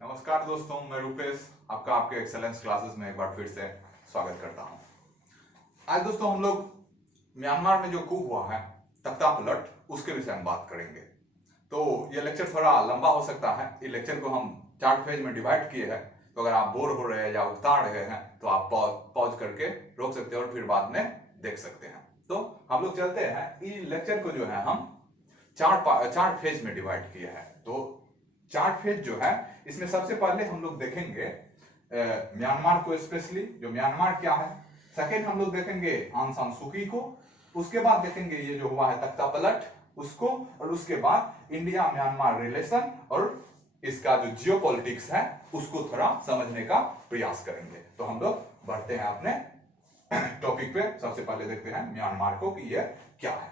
नमस्कार दोस्तों, मैं रूपेश आपका आपके एक्सेलेंस क्लासेस में एक बार फिर से स्वागत करता हूं। आज दोस्तों हम लोग म्यांमार में जो कू हुआ है तख्ता पलट, उसके विषय में बात करेंगे। तो ये लेक्चर थोड़ा लंबा हो सकता है। इस लेक्चर को हम 4 फेज में डिवाइड किए हैं, तो अगर आप बोर हो रहे हैं या उतार रहे हैं तो आप पॉज करके रोक सकते हैं और फिर बाद में देख सकते हैं। तो हम लोग चलते हैं। इस लेक्चर को जो है हम चार फेज में डिवाइड किए हैं। तो 4 फेज जो है, इसमें सबसे पहले हम लोग देखेंगे म्यांमार को, स्पेशली जो म्यांमार क्या है। सेकेंड हम लोग देखेंगे आंग सान सू की को। उसके बाद देखेंगे ये जो हुआ है तख्ता पलट उसको, और उसके बाद इंडिया म्यांमार रिलेशन और इसका जो जियोपॉलिटिक्स है उसको थोड़ा समझने का प्रयास करेंगे। तो हम लोग बढ़ते हैं अपने टॉपिक पे। सबसे पहले देखते हैं म्यांमार को कि यह क्या है।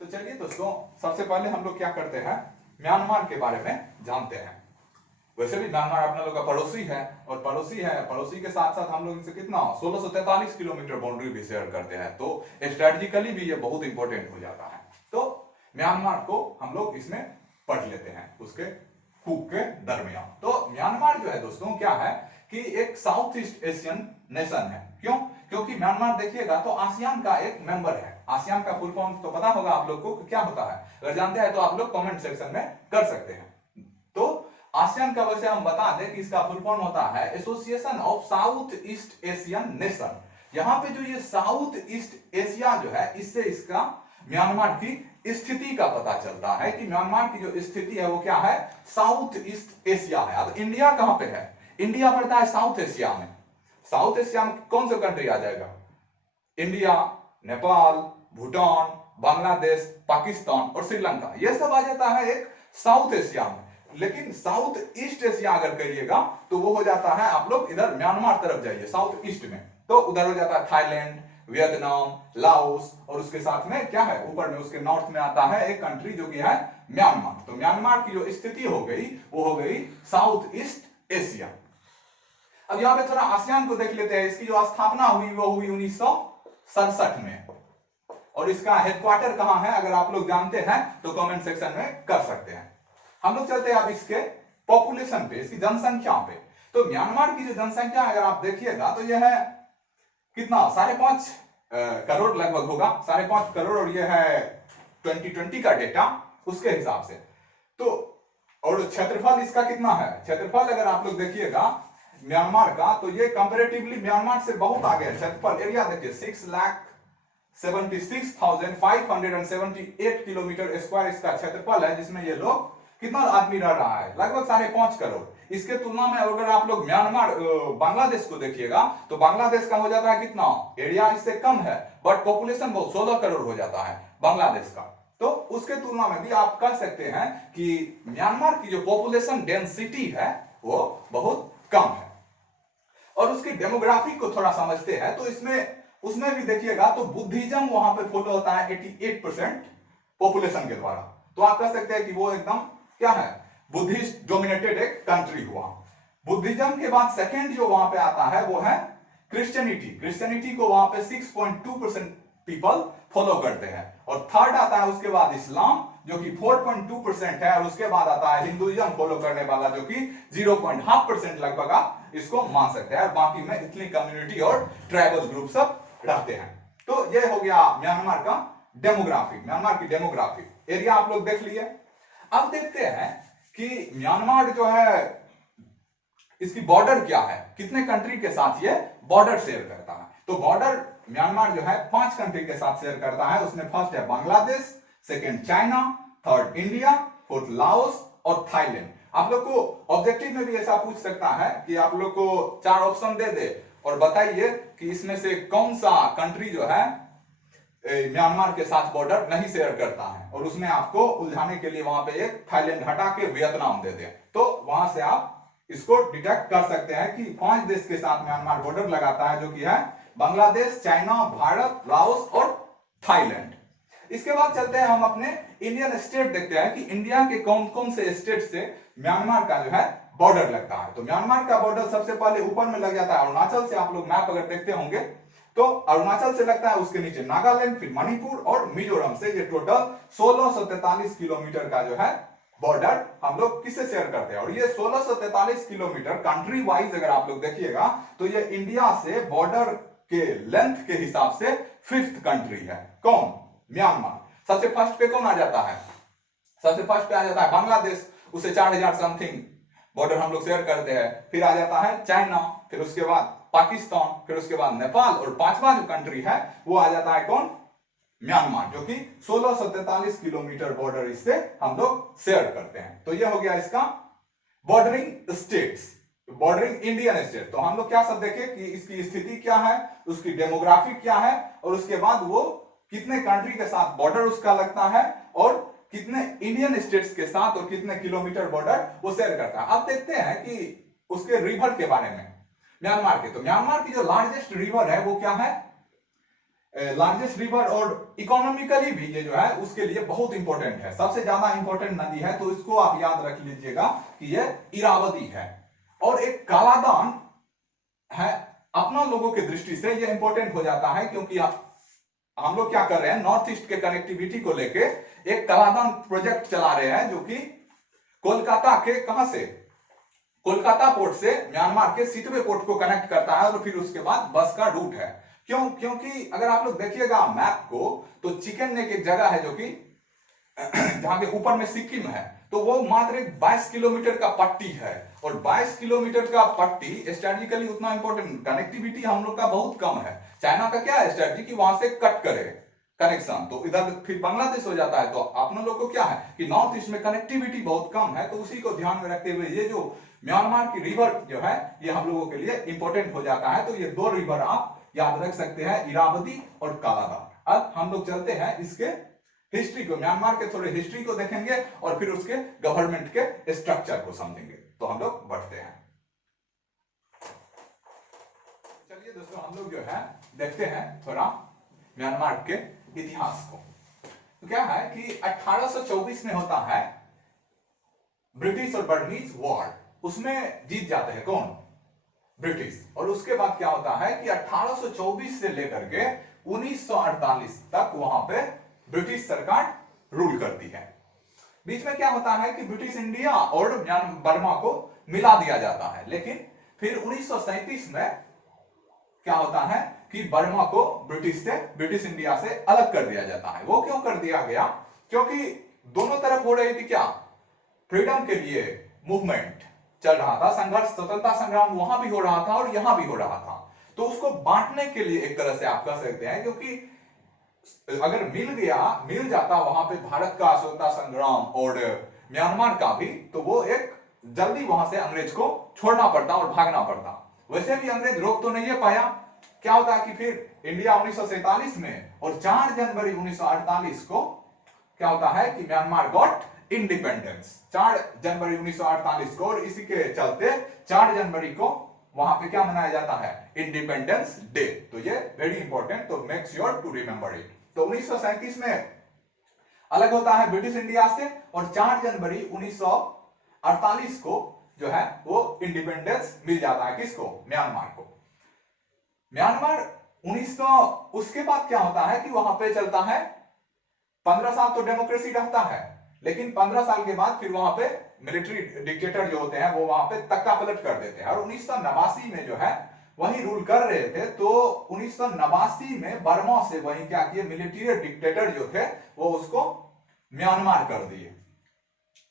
तो चलिए दोस्तों, सबसे पहले हम लोग क्या करते हैं, म्यांमार के बारे में जानते हैं। वैसे भी म्यांमार अपना लोग का पड़ोसी है, और पड़ोसी के साथ साथ हम लोग इनसे कितना 1643 किलोमीटर बाउंड्री भी शेयर करते हैं। तो स्ट्रेटेजिकली भी ये बहुत इंपॉर्टेंट हो जाता है। तो म्यांमार को हम लोग इसमें पढ़ लेते हैं उसके कूक के दरमियान। तो म्यांमार जो है दोस्तों क्या है कि एक साउथ ईस्ट एशियन नेशन है। क्यों? क्योंकि म्यांमार देखिएगा तो आसियान का एक मेंबर है। आसियान का फुल फॉर्म तो पता होगा आप लोग को क्या होता है, अगर जानते हैं तो आप लोग कमेंट सेक्शन में कर सकते हैं। तो आसियान का वैसे हम बता दें कि इसका फुल फॉर्म होता है association of south east Asian nation. यहाँ पे जो ये साउथ ईस्ट एशिया जो है, इससे इसका म्यांमार की स्थिति का पता चलता है कि म्यांमार की जो स्थिति है वो क्या है, साउथ ईस्ट एशिया है। अब इंडिया कहां पे है? इंडिया पड़ता है साउथ एशिया में। साउथ एशिया में कौन सा कंट्री आ जाएगा? इंडिया, नेपाल, भूटान, बांग्लादेश, पाकिस्तान और श्रीलंका, ये सब आ जाता है एक साउथ एशिया में। लेकिन साउथ ईस्ट एशिया अगर करिएगा तो वो हो जाता है, आप लोग इधर म्यांमार तरफ जाइए साउथ ईस्ट में, तो उधर हो जाता है थाईलैंड, वियतनाम, लाओस, और उसके साथ में क्या है, ऊपर में उसके नॉर्थ में आता है एक कंट्री जो कि है म्यांमार। तो म्यांमार की जो स्थिति हो गई वो हो गई साउथ ईस्ट एशिया। अब यहां पे थोड़ा आसियान को देख लेते हैं। इसकी जो स्थापना हुई वो हुई 1967 में, और इसका हेडक्वार्टर कहां है अगर आप लोग जानते हैं तो कमेंट सेक्शन में कर सकते हैं। हम लोग चलते हैं अब इसके पॉपुलेशन पे, इसकी जनसंख्या पे। तो म्यांमार की जो जनसंख्या अगर आप देखिएगा तो यह है कितना, 5.5 करोड़ लगभग होगा, 5.5 करोड़, और यह है 2020 का डेटा उसके हिसाब से। तो और क्षेत्रफल इसका कितना है, क्षेत्रफल अगर आप लोग देखिएगा म्यांमार का, तो ये कंपैरेटिवली म्यांमार से बहुत आगे है। क्षेत्रफल एरिया देखिए 6,76,578 किलोमीटर स्क्वायर इसका क्षेत्रफल है, जिसमें ये लोग कितना आदमी रह रहा है, लगभग 5.5 करोड़। इसके तुलना में अगर आप लोग म्यांमार बांग्लादेश को देखिएगा तो बांग्लादेश का हो जाता है कितना, एरिया इससे कम है बट पॉपुलेशन बहुत 16 करोड़ हो जाता है बांग्लादेश का। तो उसके तुलना में भी आप कह सकते हैं कि म्यांमार की जो पॉपुलेशन डेंसिटी है वो बहुत कम है। और उसकी डेमोग्राफी को थोड़ा समझते हैं तो उसमें भी देखिएगा तो बुद्धिज्म वहां पे फॉलो होता है 88% पॉपुलेशन के द्वारा। तो आप कह सकते हैं कि वो एकदम क्या है, बुद्धिस्ट डोमिनेटेड एक कंट्री हुआ। बुद्धिज्म के बाद सेकेंड जो वहां पे आता है वो है क्रिश्चियनिटी को वहां पे 6.2% पीपल फॉलो करते हैं। और थर्ड आता है उसके बाद इस्लाम जो कि 4.2% है, और उसके बाद आता है हिंदुइज्म फॉलो करने वाला जो कि 0.5% लगभग आप इसको मान सकते हैं। बाकी में इतनी कम्युनिटी और ट्राइबल ग्रुप सब रहते हैं। तो ये हो गया म्यांमार का डेमोग्राफी, म्यांमार की डेमोग्राफी एरिया आप लोग देख लिए। अब देखते हैं कि म्यांमार जो है इसकी बॉर्डर क्या है, कितने कंट्री के साथ ये बॉर्डर शेयर करता है। तो बॉर्डर म्यांमार जो है 5 कंट्री के साथ शेयर करता है। उसमें फर्स्ट है Bangladesh, second China, third India, fourth Laos और थाईलैंड। आप लोग को ऑब्जेक्टिव में भी ऐसा पूछ सकता है कि आप लोग को 4 ऑप्शन दे दे और बताइए कि इसमें से कौन सा कंट्री जो है म्यांमार के साथ बॉर्डर नहीं शेयर करता है, और उसमें आपको उलझाने के लिए वहां पे एक थाईलैंड हटा के वियतनाम दे दे। तो वहां से आप इसको डिटेक्ट कर सकते हैं कि 5 देश के साथ म्यांमार बॉर्डर लगाता है, जो कि है बांग्लादेश, चाइना, भारत, लाओस और थाईलैंड। इसके बाद चलते हैं हम अपने इंडियन स्टेट, देखते हैं कि इंडिया के कौन कौन से स्टेट से म्यांमार का जो है बॉर्डर लगता है। तो म्यांमार का बॉर्डर सबसे पहले ऊपर में लग जाता है अरुणाचल से। आप लोग मैप अगर देखते होंगे तो अरुणाचल से लगता है, उसके नीचे नागालैंड, फिर मणिपुर और मिजोरम से। ये टोटल 1643 किलोमीटर का जो है बॉर्डर हम लोग किससे शेयर करते हैं, और ये 1643 किलोमीटर कंट्री वाइज अगर आप लोग देखिएगा तो ये इंडिया से बॉर्डर के लेंथ के हिसाब से 5th कंट्री है। कौन? म्यांमार। सबसे फर्स्ट पे कौन आ जाता है? सबसे फर्स्ट पे आ जाता है बांग्लादेश, उससे 4000 समथिंग बॉर्डर हम लोग शेयर करते हैं। फिर आ जाता है चाइना, फिर उसके बाद पाकिस्तान, फिर उसके बाद नेपाल, और पांचवा जो कंट्री है वो आ जाता है कौन? म्यांमार, जो कि 1643 किलोमीटर बॉर्डर इससे हम लोग शेयर करते हैं। तो ये हो गया इसका bordering states, bordering Indian state. तो हम लोग क्या सब देखे कि इसकी स्थिति क्या है, उसकी डेमोग्राफी क्या है, और उसके बाद वो कितने कंट्री के साथ बॉर्डर उसका लगता है, और कितने इंडियन स्टेट्स के साथ और कितने किलोमीटर बॉर्डर वो शेयर करता है। अब देखते हैं कि उसके रिवर के बारे में म्यांमार के। तो म्यांमार की जो लार्जेस्ट रिवर है वो क्या है? लार्जेस्ट रिवर, और इकोनॉमिकली भी ये जो है उसके लिए बहुत इंपॉर्टेंट है, सबसे ज्यादा इंपॉर्टेंट नदी है। तो इसको आप याद रख लीजिएगा कि ये इरावती है। और एक कालादान है, अपना लोगों की दृष्टि से ये इंपॉर्टेंट हो जाता है, क्योंकि हम लोग क्या कर रहे हैं, नॉर्थ ईस्ट के कनेक्टिविटी को लेके एक कालादान प्रोजेक्ट चला रहे हैं, जो कि कोलकाता के कहां से, कोलकाता पोर्ट से म्यांमार के सिटवे पोर्ट को कनेक्ट करता है, और फिर उसके बाद बस का रूट है। क्यों? क्योंकि अगर आप लोग देखिएगा मैप को, तो चिकन नेक एक जगह है जो कि जहां के ऊपर में सिक्किम है, तो वो मात्र एक 22 किलोमीटर का पट्टी है, और 22 किलोमीटर का पट्टी स्ट्रेटेजिकली उतना इंपॉर्टेंट, कनेक्टिविटी हम लोग का बहुत कम है। चाइना का क्या है स्ट्रेटेजी कि वहां से कट करे कनेक्शन, तो इधर फिर बांग्लादेश हो जाता है। तो अपने लोग को क्या है कि नॉर्थ ईस्ट में कनेक्टिविटी बहुत कम है, तो उसी को ध्यान में रखते हुए ये जो म्यांमार की रिवर जो है ये हम लोगों के लिए इंपॉर्टेंट हो जाता है। तो ये दो रिवर आप याद रख सकते हैं, इरावती और कालादान। अब हम लोग चलते हैं इसके हिस्ट्री को, म्यांमार के थोड़े हिस्ट्री को देखेंगे, और फिर उसके गवर्नमेंट के स्ट्रक्चर को समझेंगे। तो हम लोग बढ़ते हैं। चलिए दोस्तों, हम लोग जो है देखते हैं थोड़ा म्यांमार के इतिहास को। तो क्या है कि 1824 में होता है ब्रिटिश और बर्मीज वॉर, उसमें जीत जाते हैं कौन? ब्रिटिश। और उसके बाद क्या होता है कि 1824 से लेकर के 1948 तक वहां पे ब्रिटिश सरकार रूल करती है। बीच में क्या होता है कि ब्रिटिश इंडिया और बर्मा को मिला दिया जाता है, लेकिन फिर 1937 में क्या होता है कि बर्मा को ब्रिटिश इंडिया से अलग कर दिया जाता है। वो क्यों कर दिया गया? क्योंकि दोनों तरफ हो रही थी क्या, फ्रीडम के लिए मूवमेंट चल रहा था, संघर्ष, स्वतंत्रता संग्राम वहां भी हो रहा था और यहां भी हो रहा था। तो उसको बांटने के लिए एक तरह से आप कह सकते हैं, क्योंकि अगर मिल जाता वहां पे भारत का स्वतंत्रता संग्राम और म्यांमार का भी, तो वो एक जल्दी वहां से अंग्रेज को छोड़ना पड़ता और भागना पड़ता। वैसे भी अंग्रेज रोक तो नहीं पाया। क्या होता कि फिर इंडिया 1947 में और 4 जनवरी 1948 को क्या होता है कि म्यांमार गॉट इंडिपेंडेंस, 4 जनवरी 1948 को। और इसी के चलते 4 जनवरी को वहां पे क्या मनाया जाता है? Independence day. तो ये वेरी इंपॉर्टेंट, तो make sure to remember it. तो 1937 में अलग होता है ब्रिटिश इंडिया से, और 4 जनवरी 1948 को जो है वो इंडिपेंडेंस मिल जाता है किसको? म्यांमार को। म्यांमार 1900 उसके बाद क्या होता है कि वहां पे चलता है 15 साल तो डेमोक्रेसी रहता है, लेकिन 15 साल के बाद फिर वहां पे मिलिट्री डिक्टेटर जो होते हैं वो वहां पे तख्ता पलट कर देते हैं, और 1989 में जो है वही रूल कर रहे थे। तो 1989 में बर्मा से वही क्या किए, मिलिट्री डिक्टेटर जो थे वो उसको म्यांमार कर दिए।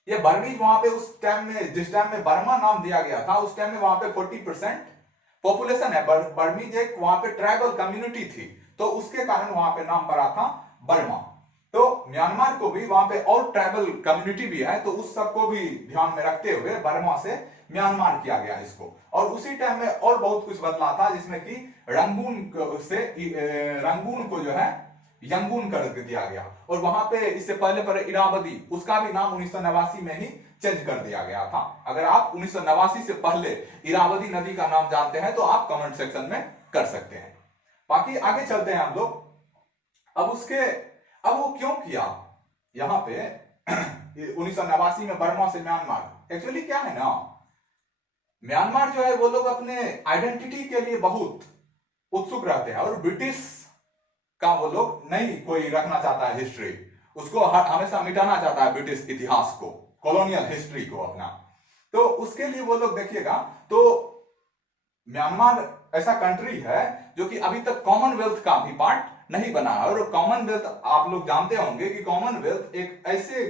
ये बर्मीज वहां पे उस टाइम में, जिस टाइम में बर्मा नाम दिया गया था, उस टाइम में वहां पे 40% पॉपुलेशन है। बर्मीज एक वहां पे ट्राइबल कम्युनिटी थी, तो उसके कारण वहां पे नाम पड़ा था बर्मा। तो म्यांमार को भी वहां पे और ट्राइबल कम्युनिटी भी है, तो उस सबको भी ध्यान में रखते हुए बर्मा से म्यांमार किया गया इसको। और उसी टाइम में और बहुत कुछ बदला था, जिसमें कि रंगून को जो है यंगून कर दिया गया, और वहां पे इससे पहले पर इरावदी, उसका भी नाम 1989 में ही चेंज कर दिया गया था। अगर आप 1989 से पहले इरावदी नदी का नाम जानते हैं तो आप कमेंट सेक्शन में कर सकते हैं। बाकी आगे चलते हैं हम लोग। अब वो क्यों किया यहां पे 1989 में बर्मा से म्यांमार? एक्चुअली क्या है ना, म्यांमार जो है वो लोग अपने आइडेंटिटी के लिए बहुत उत्सुक रहते हैं, और ब्रिटिश का वो लोग नहीं कोई रखना चाहता है हिस्ट्री, उसको हमेशा मिटाना चाहता है ब्रिटिश इतिहास को। कॉलोनियल हिस्ट्री को अपना। तो उसके लिए वो लोग देखिएगा तो म्यांमार ऐसा कंट्री है जो कि अभी तक कॉमनवेल्थ का भी पार्ट नहीं बना है। और कॉमनवेल्थ आप लोग जानते होंगे कि कॉमनवेल्थ एक ऐसे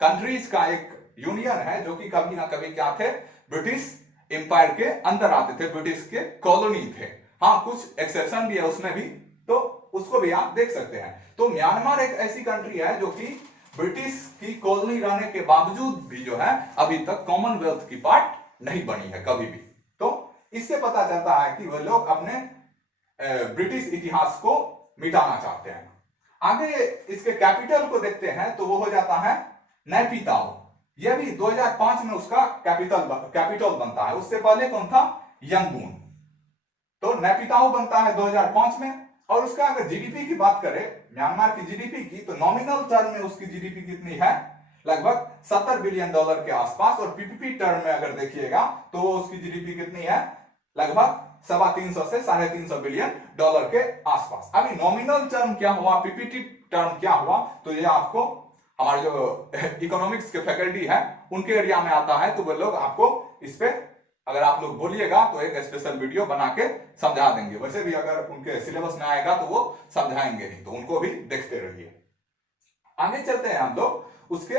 कंट्रीज का एक यूनियन है जो कि कभी ना कभी क्या थे, ब्रिटिश एम्पायर के अंदर आते थे, ब्रिटिश के कॉलोनी थे। हाँ, कुछ एक्सेप्शन भी है उसमें भी, तो उसको भी आप देख सकते हैं। तो म्यांमार एक ऐसी कंट्री है जो कि ब्रिटिश की कॉलोनी रहने के बावजूद भी जो है अभी तक कॉमनवेल्थ की पार्ट नहीं बनी है कभी भी। तो इससे पता चलता है कि वह लोग अपने ब्रिटिश इतिहास को मिटाना चाहते हैं। आगे इसके कैपिटल को देखते हैं तो वो हो जाता है नैपीताओ। यह भी 2005 में उसका कैपिटल बनता है। उससे पहले कौन था, यंगून। तो नैपीताओ बनता है 2005 में। और उसका अगर जीडीपी की बात करें, म्यांमार की जीडीपी की, तो नॉमिनल टर्म में उसकी जीडीपी कितनी है, लगभग $70 बिलियन के आसपास। और पीपीपी टर्म में अगर देखिएगा तो उसकी जीडीपी कितनी है, लगभग 350 से 350 बिलियन डॉलर के आसपास। अभी नॉमिनल टर्म क्या हुआ, पीपीटी टर्म क्या हुआ, तो ये आपको हमारे जो इकोनॉमिक्स के फैकल्टी है उनके एरिया में आता है। तो वो लोग आपको इस पे अगर आप लोग बोलिएगा तो एक स्पेशल वीडियो बना के समझा देंगे। वैसे भी अगर उनके सिलेबस में आएगा तो वो समझाएंगे नहीं, तो उनको भी देखते रहिए। आगे चलते हैं हम लोग उसके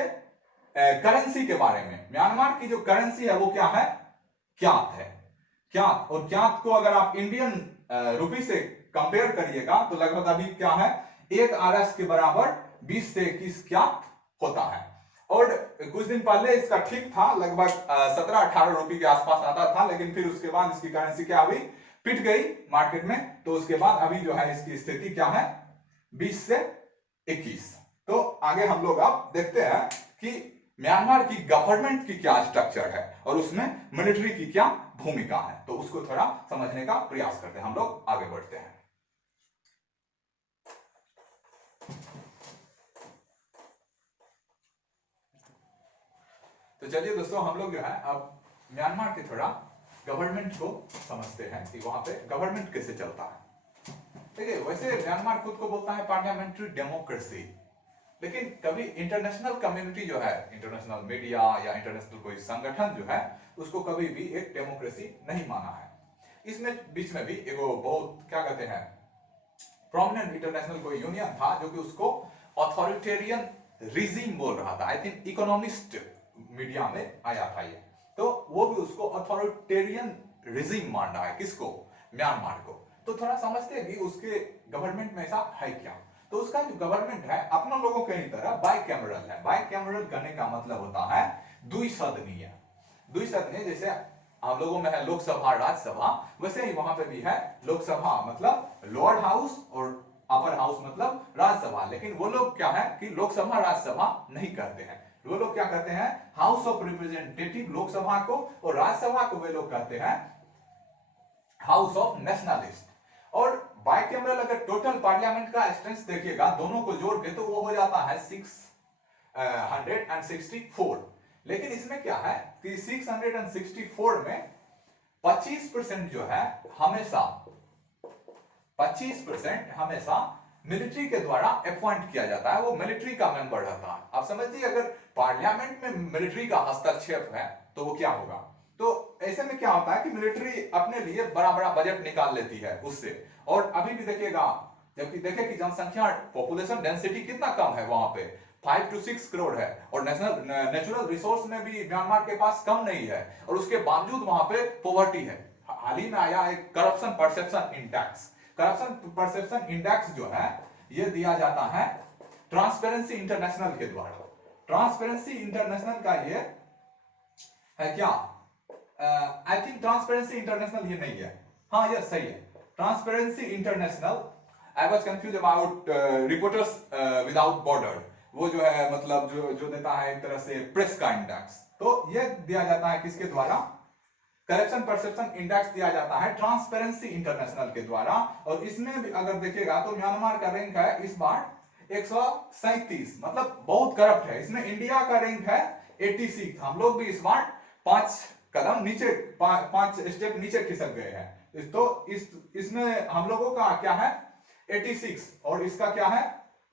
करेंसी के बारे में। म्यांमार की जो करेंसी है वो क्या है, क्यात है। क्यात, और क्यात को अगर आप इंडियन रुपी से कंपेयर करिएगा तो लगभग अभी क्या है, 1 RS के बराबर 20 से 21 क्यात होता है। और कुछ दिन पहले इसका ठीक था, लगभग 17-18 रुपए के आसपास आता था, लेकिन फिर उसके बाद इसकी करेंसी क्या हुई, पिट गई मार्केट में। तो उसके बाद अभी जो है इसकी स्थिति क्या है, 20 से 21। तो आगे हम लोग अब देखते हैं कि म्यांमार की गवर्नमेंट की क्या स्ट्रक्चर है और उसमें मिलिट्री की क्या भूमिका है। तो उसको थोड़ा समझने का प्रयास करते हैं, हम लोग आगे बढ़ते हैं। तो चलिए दोस्तों, हम लोग जो है अब म्यांमार के थोड़ा गवर्नमेंट को समझते हैं कि वहां पे गवर्नमेंट कैसे चलता है। देखिए, वैसे म्यांमार खुद को बोलता है पार्लियामेंट्री डेमोक्रेसी, लेकिन कभी इंटरनेशनल कम्युनिटी जो है, इंटरनेशनल मीडिया या इंटरनेशनल कोई संगठन जो है, उसको कभी भी एक डेमोक्रेसी नहीं माना है। इसमें बीच में भी एक बहुत क्या कहते हैं, प्रोमिनेंट इंटरनेशनल कोई यूनियन था जो कि उसको ऑथोरिटेरियन रिजीम बोल रहा था। आई थिंक इकोनॉमिस्ट मीडिया में आया था ये। तो वो भी उसको ऑथोरिटेरियन रिजीम मान रहा है, किसको, म्यांमार को। तो थोड़ा समझते हैं कि उसके गवर्नमेंट में ऐसा है क्या। तो उसका जो गवर्नमेंट है अपना लोगों के तरह बाइकैमरल है। बाइकैमरल करने का मतलब होता है द्विसदनीय। द्विसदनीय जैसे हम लोगों में है लोकसभा राज्यसभा, वैसे ही वहां पे भी है लोकसभा मतलब लोअर हाउस और अपर हाउस मतलब राज्यसभा। लेकिन वो लोग क्या है कि लोकसभा राज्यसभा नहीं करते हैं। वो लोग क्या कहते हैं, हाउस ऑफ रिप्रेजेंटेटिव लोकसभा को, और राज्यसभा को वे लोग कहते हैं हाउस ऑफ नेशनलिस्ट। और बाइकैमरल अगर टोटल पार्लियामेंट का स्ट्रेंथ देखिएगा दोनों को जोड़ के तो वो हो जाता है 664। लेकिन इसमें क्या है कि 664 में 25% जो है हमेशा 25% हमेशा मिलिट्री के द्वारा अपॉइंट किया जाता है। वो मिलिट्री का मेंबर रहता है। आप समझिए, अगर पार्लियामेंट में मिलिट्री का हस्तक्षेप है तो वो क्या होगा। तो ऐसे में क्या होता है कि मिलिट्री अपने लिए बड़ा बड़ा बजट निकाल लेती है उससे। और अभी भी देखिएगा, जबकि देखें कि जनसंख्या पॉपुलेशन डेंसिटी कितना कम है वहां पे, 5 to 6 करोड़ है। और नेचुरल रिसोर्स में भी म्यांमार के पास कम नहीं है, और उसके बावजूद वहां पे पॉवर्टी है। हाल ही में आया एक corruption perception index. Corruption perception index जो है ये दिया जाता है ट्रांसपेरेंसी इंटरनेशनल के द्वारा। ट्रांसपेरेंसी इंटरनेशनल का ये है क्या, आई थिंक ट्रांसपेरेंसी इंटरनेशनल ये नहीं है, हाँ ये सही है, transparency international. I was confuse about reporters without border, वो जो है मतलब जो देता है एक तरह से प्रेस का इंडेक्स। तो ये दिया जाता है किसके द्वारा, करप्शन परसेप्शन इंडेक्स दिया जाता है ट्रांसपेरेंसी इंटरनेशनल के द्वारा। और इसमें भी अगर देखिएगा तो म्यांमार का रैंक है इस बार 137, मतलब बहुत करप्ट है। इसमें इंडिया का रैंक है 86। हम लोग भी इस बार 5 कदम नीचे, 5 स्टेप नीचे खिसक गए हैं। तो इसमें हम लोगों का क्या है 86 और इसका क्या है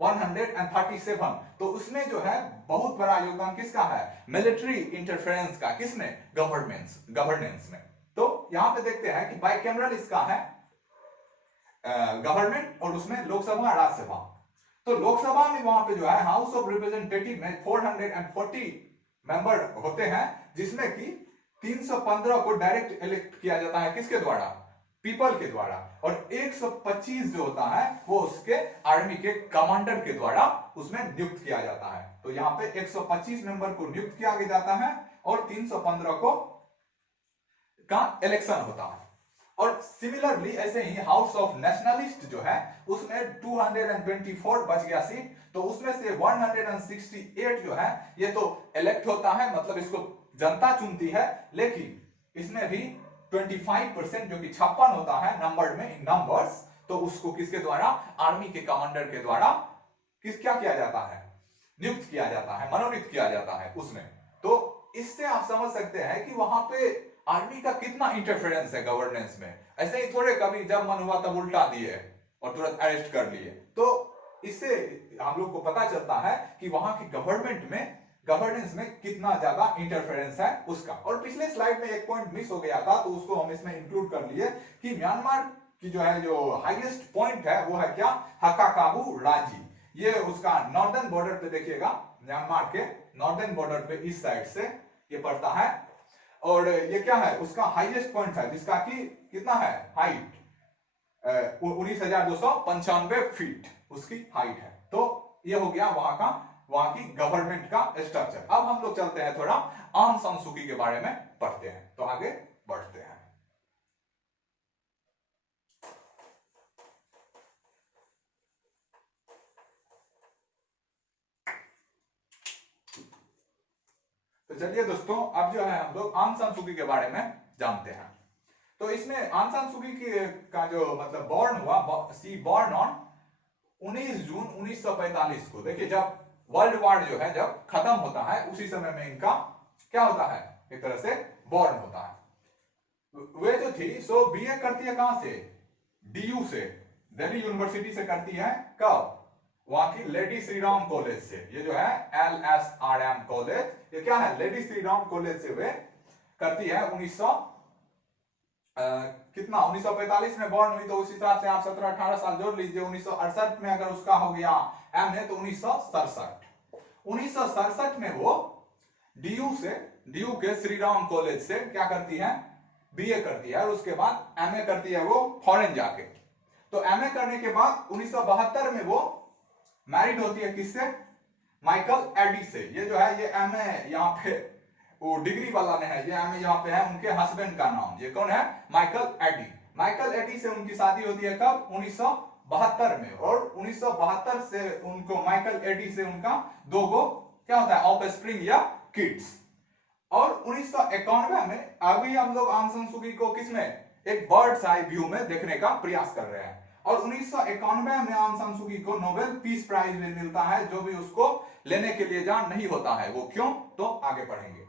137। तो उसमें जो है बहुत बड़ा योगदान किसका है? मिलिट्री इंटरफेरेंस का। किसने? गवर्नेंस में। तो यहां पे देखते हैं कि बाइकैमरल इसका है गवर्नमेंट, और उसमें लोकसभा राज्यसभा। तो लोकसभा में वहां पे जो है हाउस ऑफ रिप्रेजेंटेटिव में 440 मेंबर होते हैं, जिसमें कि 315 को डायरेक्ट इलेक्ट किया जाता है। किसके द्वारा? पीपल के द्वारा। और 125 जो होता है वो उसके आर्मी के कमांडर के द्वारा उसमें नियुक्त किया जाता है। तो यहाँ पे 125 मेंबर को नियुक्त किया जाता है और 315 को का इलेक्शन होता है। और सिमिलरली ऐसे ही हाउस ऑफ नेशनलिस्ट जो है उसमें 224 बच गया सीट। तो उसमें से 168 जो है ये तो इलेक्ट होता है, मतलब इसको जनता चुनती है, लेकिन इसमें भी 25% जो कि 56 होता है नंबर में, इन नंबर्स, तो उसको किसके द्वारा? आर्मी के कमांडर के द्वारा क्या किया जाता है? नियुक्त किया जाता है, मनोनीत किया जाता है उसमें। तो इससे आप समझ सकते हैं कि वहां पे आर्मी का कितना इंटरफेरेंस है गवर्नेंस में। ऐसे ही थोड़े कभी जब मन हुआ तब उल्टा दिए और तुरंत अरेस्ट कर लिए। तो इससे हम लोग को पता चलता है कि वहां की गवर्नमेंट में, गवर्नेंस में कितना ज्यादा इंटरफेरेंस है उसका। और पिछले स्लाइड में एक पॉइंट मिस हो गया था, तो उसको हम इसमें इंक्लूड कर लिए कि म्यांमार की जो है जो हाईएस्ट पॉइंट है वो है क्या? हकाकाबू रांची। ये उसका नॉर्दर्न बॉर्डर पे देखिएगा, म्यांमार के नॉर्दर्न बॉर्डर पे इस साइड से ये पड़ता है। और ये क्या है? उसका हाईएस्ट पॉइंट है, जिसका कि कितना है हाइट? 19,295 फीट उसकी हाइट है। तो ये हो गया वहां की गवर्नमेंट का स्ट्रक्चर। अब हम लोग चलते हैं, थोड़ा आंग सान सू की के बारे में पढ़ते हैं। तो आगे बढ़ते हैं। तो चलिए दोस्तों, अब जो है हम लोग आंग सान सू की के बारे में जानते हैं। तो इसमें आंग सान सू की का जो मतलब बॉर्न हुआ, सी बॉर्न ऑन 19 जून 1945 को। देखिए जब वर्ल्ड वॉर जो है जब खत्म होता है उसी समय में इनका क्या होता है? एक तरह से बॉर्न होता है। वे जो थी सो बीए करती है कहां से? डीयू से, दिल्ली यूनिवर्सिटी से करती है। कब? वहां की लेडी श्री राम कॉलेज से। ये जो है LSRM कॉलेज, ये क्या है? लेडी श्री राम कॉलेज से वे करती है। 1945 में बॉर्न हुई, तो उस हिसाब से आप 17-18 साल जोड़ लीजिए। 1968 में अगर उसका हो गया एमए तो 1967 में वो डीयू के श्री राम कॉलेज से क्या करती है? बीए करती है। और उसके बाद एमए करती है वो फॉरेन जाके। तो एमए करने के बाद 1972 में वो मैरिड होती है। किससे? माइकल एडी से। ये जो है ये एमए यहाँ पे वो डिग्री वाला ने है, ये एमए यहाँ पे है उनके हस्बैंड का नाम। ये कौन है? Michael AD. माइकल एडी से उनकी शादी होती है कब? 1972 में। और 1972 से उनको, माइकल एडी से उनका 2 गो क्या होता है? ऑफस्प्रिंग या किड्स। और 1991 में अभी हम लोग आंग सान सू की को किसमें? एक बर्ड्स आई व्यू में देखने का प्रयास कर रहे हैं। और 1991 में आंग सान सू की को नोबेल पीस प्राइज मिलता है, जो भी उसको लेने के लिए जहां नहीं होता है। वो क्यों? तो आगे पढ़ेंगे।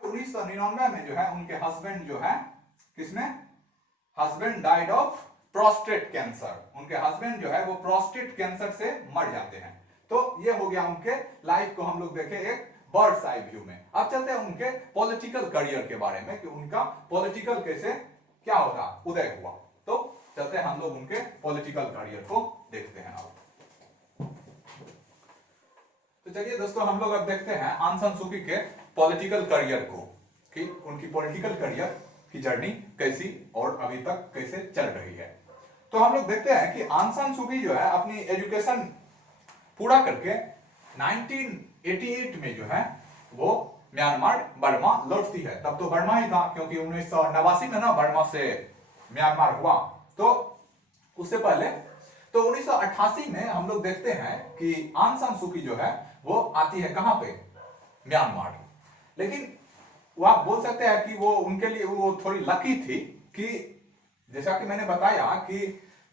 1999 में जो है उनके हस्बैंड जो है, किसमें? Husband died of prostate cancer. उनके हस्बैंड जो है वो प्रोस्टेट कैंसर से मर जाते हैं। तो ये हो गया उनके लाइफ को हम लोग देखे एक बर्ड्स आई व्यू में। अब चलते हैं उनके पॉलिटिकल करियर के बारे में कि उनका पॉलिटिकल कैसे क्या होगा? उदय हुआ। तो चलते हैं हम लोग उनके पॉलिटिकल करियर को देखते हैं। अब तो चलिए दोस्तों, हम लोग अब देखते हैं आंग सान सू की के पॉलिटिकल करियर को, कि उनकी पॉलिटिकल करियर की जर्नी कैसी और अभी तक कैसे चल रही है। तो हम लोग देखते हैं कि आंग सान सू की जो है अपनी एजुकेशन पूरा करके 1988 में जो है वो म्यांमार बर्मा लौटती है। तब तो बर्मा ही था, क्योंकि 1989 में ना बर्मा से म्यांमार हुआ। तो उससे पहले तो 1988 में हम लोग देखते हैं कि आंग सान सू की जो है वो आती है कहां पे? म्यांमार। लेकिन वो आप बोल सकते हैं कि वो उनके लिए वो थोड़ी लकी थी कि जैसा कि मैंने बताया कि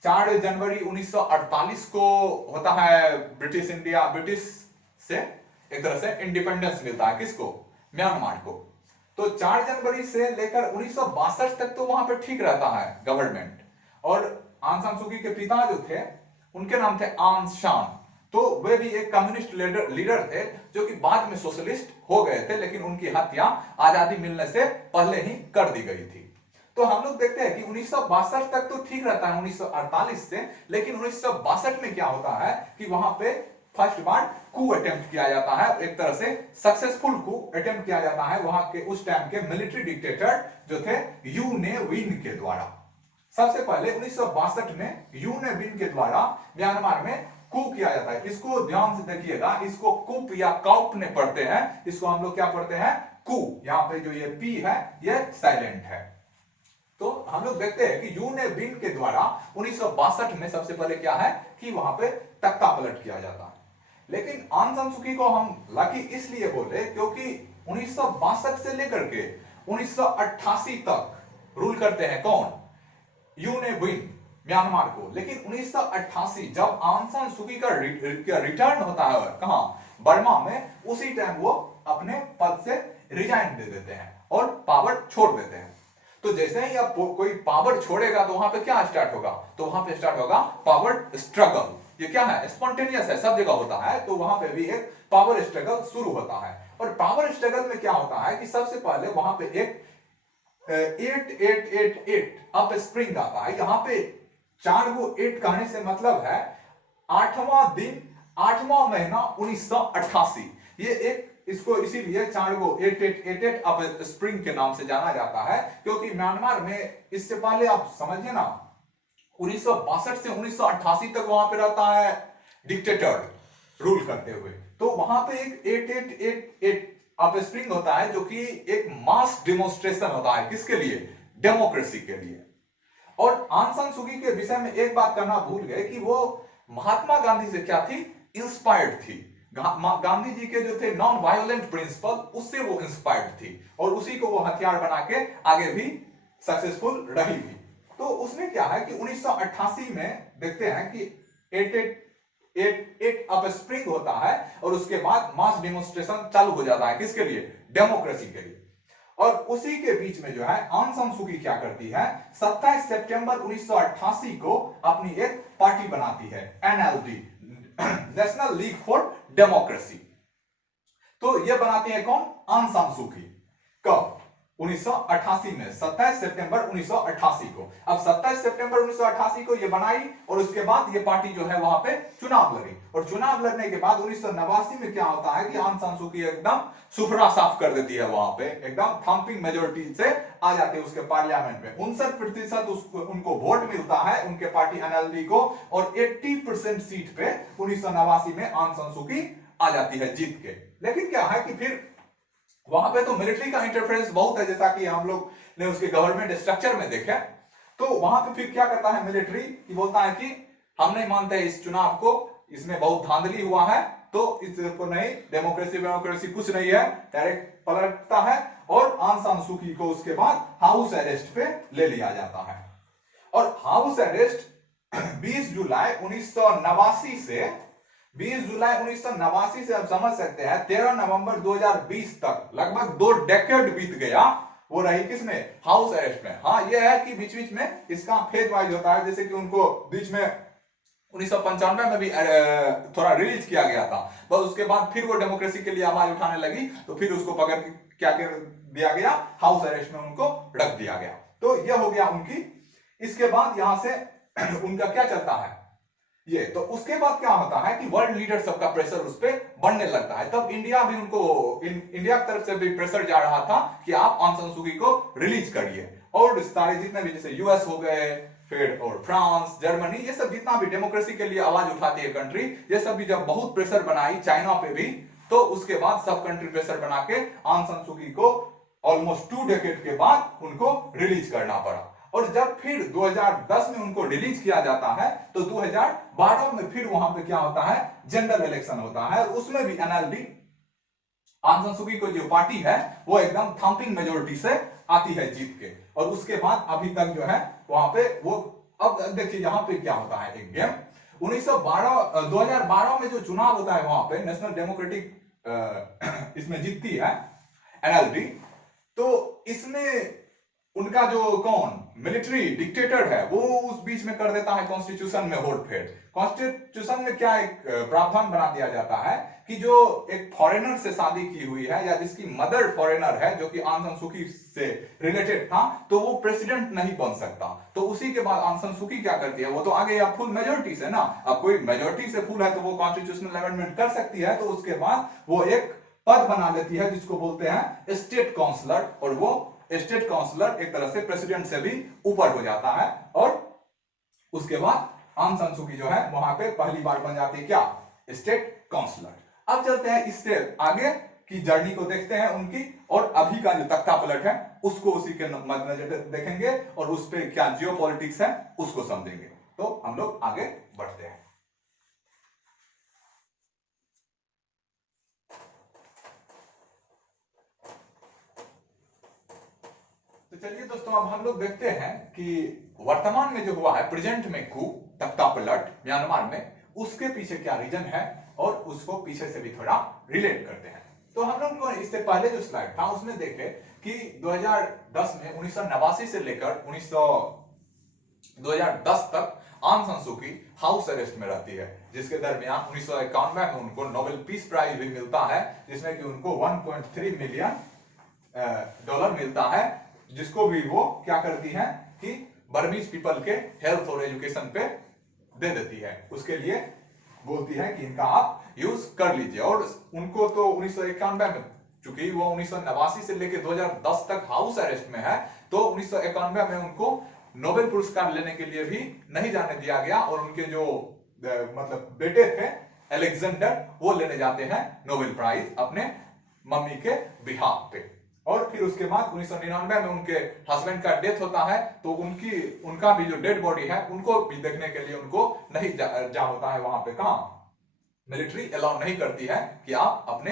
4 जनवरी 1948 को होता है ब्रिटिश से एक तरह से इंडिपेंडेंस मिलता है। किसको? म्यांमार को। तो 4 जनवरी से लेकर 1962 तक तो वहां पे ठीक रहता है गवर्नमेंट। और आंग सान सू की के पिता जो थे उनके नाम थे आंग सान। तो तो वे भी एक कम्युनिस्ट लीडर थे जो कि बाद में सोशलिस्ट हो गए थे, लेकिन उनकी हत्या आजादी मिलने से पहले ही कर दी गई थी। तो हम लोग देखते हैं कि 1962 तक तो ठीक रहता है 1948 से, लेकिन 1962 में क्या होता है कि वहां पे फर्स्ट बार कू अटेम्प्ट किया जाता है, एक तरह से सक्सेसफुल कू अटेम्प्ट किया जाता है वहां के उस टाइम के मिलिट्री डिक्टेटर जो थे यू ने विन के द्वारा। सबसे पहले 1962 में यू ने विन के द्वारा म्यांमार में कू किया जाता है। इसको ध्यान से देखिएगा, इसको कुप या कॉप ने पढ़ते हैं, इसको हम लोग क्या पढ़ते हैं, कू। यहाँ पे जो ये पी है ये साइलेंट है। तो हम लोग देखते हैं कि यू ने विन के द्वारा 1962 में सबसे पहले क्या है कि वहां पे तख्ता पलट किया जाता है। लेकिन आंग सान सू की को हम लकी इसलिए बोले क्योंकि 1962 से लेकर के 1988 तक रूल करते हैं कौन, यू ने विन म्यांमार को। लेकिन 1988 जब आंग सान सू की का रिटर्न होता है कहां, बर्मा में, उसी टाइम वो अपने पद से रिजाइन दे देते हैं और पावर छोड़ देते हैं। तो जैसे ही आप कोई पावर छोड़ेगा तो वहां पे क्या स्टार्ट होगा, तो वहां पे स्टार्ट होगा पावर स्ट्रगल। ये क्या है, स्पॉन्टेनियस है, सब जगह होता है, तो वहां पे भी एक पावर स्ट्रगल शुरू होता है। और पावर स्ट्रगल में क्या होता है कि सबसे पहले वहां पे एक 8888 अप स्प्रिंग आता है। यहाँ पे 4 गो 8 कहने से मतलब है 8वां दिन 8वां महीना 1988। ये एक इसको इसीलिए 4 गो 8888 अप स्प्रिंग के नाम से जाना जाता है, क्योंकि म्यांमार में इससे पहले आप समझिए ना 1962 से 1988 तक वहां पे रहता है डिक्टेटर रूल करते हुए। तो वहां पे एक 8888 अप स्प्रिंग होता है जो कि एक मास डेमोन्स्ट्रेशन होता है, किसके लिए, डेमोक्रेसी के लिए। और आंग सान सू की के विषय में एक बात करना भूल गए कि वो महात्मा गांधी से क्या थी, इंस्पायर्ड थी। गांधी जी के जो थे नॉन वायोलेंट प्रिंसिपल, उससे वो इंस्पायर्ड थी और उसी को वो हथियार बना के आगे भी सक्सेसफुल रही भी। तो उसमें क्या है कि 1988 में देखते हैं कि 8888 अप स्प्रिंग होता है और उसके बाद मास डेमोन्स्ट्रेशन चालू हो जाता है, किसके लिए, डेमोक्रेसी के लिए। और उसी के बीच में जो है आंग सान सू की क्या करती है, 27 सितंबर 1988 को अपनी एक पार्टी बनाती है, NLD, national league for democracy. तो ये बनाती है कौन, आंग सान सू की। कब, 1988 में, 27 सितंबर 1988 को। अब 27 सितंबर 1988 को ये बनाई और उसके बाद ये पार्टी जो है वहां पे चुनाव लड़ी। और चुनाव लड़ने के बाद 1989 में क्या होता है कि आंग सान सू की एकदम सुफरा साफ कर देती है, वहां पे एकदम थम्पिंग मेजोरिटी से आ जाती है उसके पार्लियामेंट में। 59% उनको वोट मिलता है उनके पार्टी एनएलडी को, और 80% सीट पे 1989 में आंग सान सू की आ जाती है जीत के। लेकिन क्या है कि फिर वहां पे तो मिलिट्री का इंटरफेरेंस बहुत है, जैसा कि हम लोग ने उसके गवर्नमेंट स्ट्रक्चर में देखा। तो वहां पे फिर क्या करता है मिलिट्री, कि बोलता है कि हम नहीं मानते इस चुनाव को, इसमें बहुत धांधली हुआ है, तो इसको नहीं, डेमोक्रेसी कुछ नहीं है, डायरेक्ट पलटता है और आंग सान सू की को उसके बाद हाउस अरेस्ट पे ले लिया जाता है। और हाउस अरेस्ट 20 जुलाई 1989 से 20 जुलाई 1989 से आप समझ सकते हैं 13 नवंबर 2020 तक लगभग 2 डेकेड बीत गया, वो रही किसमें, हाउस अरेस्ट में। हाँ ये है कि बीच बीच में इसका फेज वाइज होता है, जैसे कि उनको बीच में 1995 में भी थोड़ा रिलीज किया गया था, बस उसके बाद फिर वो डेमोक्रेसी के लिए आवाज उठाने लगी, तो फिर उसको पकड़ के क्या कर दिया गया, हाउस अरेस्ट में उनको रख दिया गया। तो ये हो गया उनकी। इसके बाद यहां से उनका क्या चलता है ये, तो उसके बाद क्या होता है कि वर्ल्ड लीडर सबका प्रेशर उस पर बढ़ने लगता है। तब इंडिया भी उनको इंडिया की तरफ से भी प्रेशर जा रहा था कि आप आंग सान सू की को रिलीज करिए। और सारे जितने भी, जैसे यूएस हो गए, फिर और फ्रांस, जर्मनी, ये सब जितना भी डेमोक्रेसी के लिए आवाज उठाती है कंट्री, ये सब भी जब बहुत प्रेशर बनाई चाइना पे भी, तो उसके बाद सब कंट्री प्रेशर बना के आंग सान सू की को ऑलमोस्ट 2 डेकेड के बाद उनको रिलीज करना पड़ा। और जब फिर 2010 में उनको रिलीज किया जाता है, तो 2012 में फिर वहां पे क्या होता है, जनरल इलेक्शन होता है, और उसमें भी एनएलडी, आंग सान सू की को जो पार्टी है वो एकदम थम्पिंग मेजोरिटी से आती है जीत के। और उसके बाद अभी तक जो है वहां पे वो, अब देखिए यहाँ पे क्या होता है, एक गेम 2012 में जो चुनाव होता है वहां पे नेशनल डेमोक्रेटिक इसमें जीतती है एनएलडी। तो इसमें उनका जो कौन मिलिट्री डिक्टेटर है वो उस बीच में कर देता है कॉन्स्टिट्यूशन में हेरफेर। कॉन्स्टिट्यूशन में क्या एक प्रावधान बना दिया जाता है कि जो एक फॉरेनर से शादी की हुई है या जिसकी मदर फॉरेनर है, जो कि आंग सान सू की से रिलेटेड था, तो वो प्रेसिडेंट नहीं बन सकता। तो उसी के बाद आंग सान सू की क्या करती है, वो तो आगे या फुल मेजोरिटी से ना, अब कोई मेजोरिटी से फुल है तो वो कॉन्स्टिट्यूशनल अमेंडमेंट कर सकती है। तो उसके बाद वो एक पद बना लेती है जिसको बोलते हैं स्टेट काउंसलर, और वो स्टेट काउंसलर एक तरह से प्रेसिडेंट से भी ऊपर हो जाता है। और उसके बाद आंग सान सू की जो है वहां पे पहली बार बन जाती है क्या, स्टेट काउंसलर। अब चलते हैं इससे आगे की जर्नी को देखते हैं उनकी, और अभी का जो तख्ता पलट है उसको उसी के मद्देनजर देखेंगे और उस पर क्या जियोपॉलिटिक्स है उसको समझेंगे। तो हम लोग आगे बढ़ते हैं। तो चलिए दोस्तों, अब हम लोग देखते हैं कि वर्तमान में जो हुआ है, प्रेजेंट में कू तख्ता पलट म्यांमार में, उसके पीछे क्या रीजन है और उसको पीछे से भी थोड़ा रिलेट करते हैं। तो हम लोग को इससे पहले जो स्लाइड था उसमें देखे कि 2010 में 1989 से लेकर 2010 तक आंग सान सू की हाउस अरेस्ट में रहती है, जिसके दरमियान 1991 में उनको नोबेल पीस प्राइज भी मिलता है, जिसमें कि उनको 1.3 मिलियन डॉलर मिलता है, जिसको भी वो क्या करती है कि बर्मीज पीपल के हेल्थ और एजुकेशन पे दे देती है। उसके लिए बोलती है कि इनका आप यूज कर लीजिए। और उनको तो 1991 में, चूंकि वो 1989 से लेकर 2010 तक हाउस अरेस्ट में है, तो 1991 में उनको नोबेल पुरस्कार लेने के लिए भी नहीं जाने दिया गया, और उनके जो मतलब बेटे थे अलेक्जेंडर, वो लेने जाते हैं नोबेल प्राइज अपने मम्मी के बिहाफ पे। और फिर उसके बाद 1999 में उनके हस्बैंड का डेथ होता है, तो उनका भी जो डेड बॉडी है उनको भी देखने के लिए उनको नहीं जा होता है वहां पे। कहां मिलिट्री अलाउ नहीं करती है कि आप अपने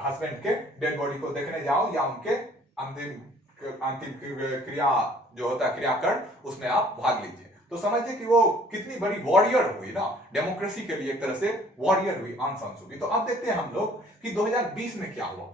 हस्बैंड के डेड बॉडी को देखने जाओ या उनके अंतिम क्रिया जो होता है क्रियाकर्म, उसमें आप भाग लीजिए। तो समझिए कि वो कितनी बड़ी वॉरियर हुई ना, डेमोक्रेसी के लिए एक तरह से वॉरियर हुई आंग सान सू की। तो अब देखते हैं हम लोग कि 2020 में क्या हुआ।